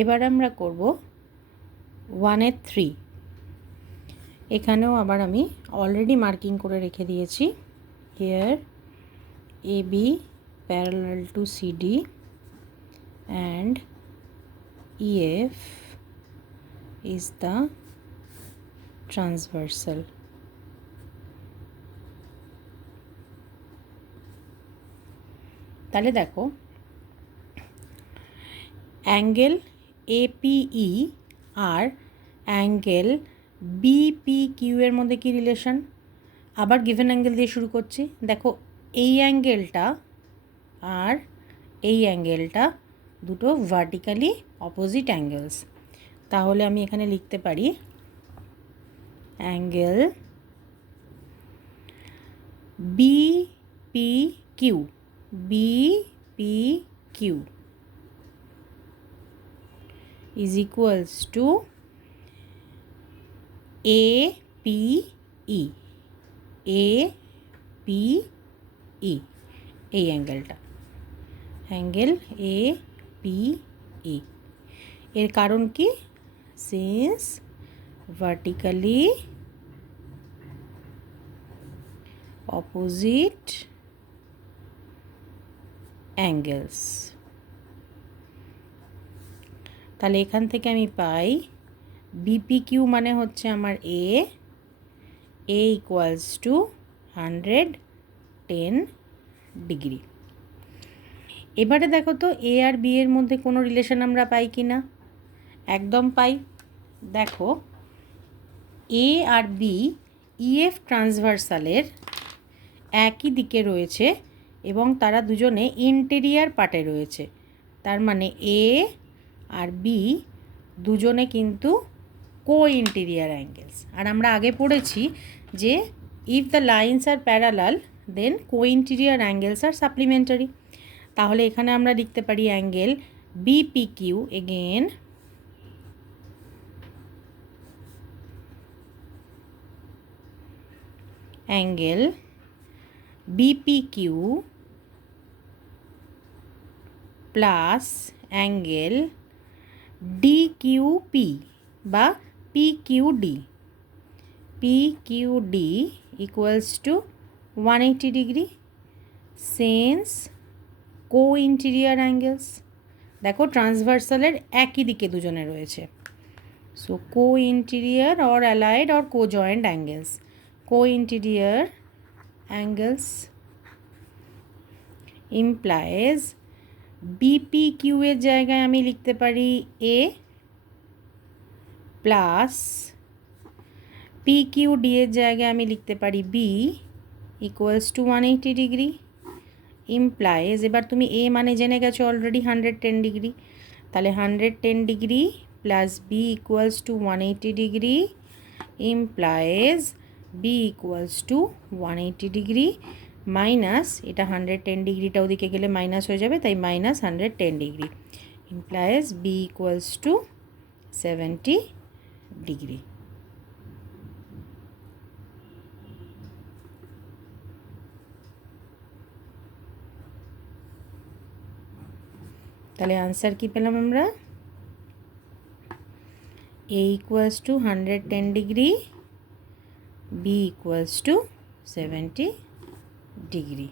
এবার আমরা করব 1 এর 3। এখানেও আবার আমি অলরেডি মার্কিং করে রেখে দিয়েছি। Here AB parallel to CD and EF is the transversal. তাহলে দেখো অ্যাঙ্গেল APE আর অ্যাঙ্গেল BPQ এর মধ্যে কি রিলেশন? আবার গিভেন অ্যাঙ্গেল দিয়ে শুরু করছি। দেখো এই অ্যাঙ্গেলটা আর এই অ্যাঙ্গেলটা দুটো ভার্টিক্যালি অপোজিট অ্যাঙ্গেলস। তাহলে আমি এখানে লিখতে পারি angle BPQ is equals to APE এই অ্যাঙ্গেলটা অ্যাঙ্গেল APE। এর কারণ কি? Since vertically opposite angles. তাহলে এখান থেকে আমি পাই BPQ মানে হচ্ছে আমার A ইকুয়ালস টু 110 ডিগ্রি। এবারে দেখো তো A আর B এর মধ্যে কোনো রিলেশন আমরা পাই কি না? একদম পাই। দেখো A আর B EF ট্রান্সভার্সালের একই দিকে রয়েছে এবং তারা দুজনে ইন্টেরিয়ার পার্টে রয়েছে। তার মানে A আর B দুজনে কিন্তু কো ইন্টেরিয়ার অ্যাঙ্গেলস। আর আমরা আগে পড়েছি যে if the lines are parallel then co interior angles are supplementary. তাহলে এখানে আমরা লিখতে পারি angle BPQ again angle BPQ plus angle DQP বা PQD equals to 180 degree since co interior angles. দেখো ট্রান্সভার্সালের একই দিকে দুজনে রয়েছে। So co interior or allied or co joint angles. Co interior angles implies BPQ এর জায়গায় আমি লিখতে পারি A প্লাস PQD এর জায়গায় আমি লিখতে পারি B equals to 180 degree implies, এবার তুমি A মানে জেনে গেছো অলরেডি 110 ডিগ্রি। তাহলে 110 degree plus B equals to 180 degree implies B equals to 180 degree minus এটা 110 ডিগ্রিটা ওদিকে গেলে মাইনাস হয়ে যাবে, তাই minus 110 degree implies B equals to 70 degree. তাহলে আনসার কি পেলাম আমরা? A equals to 110 degree, B equals to 70 degree.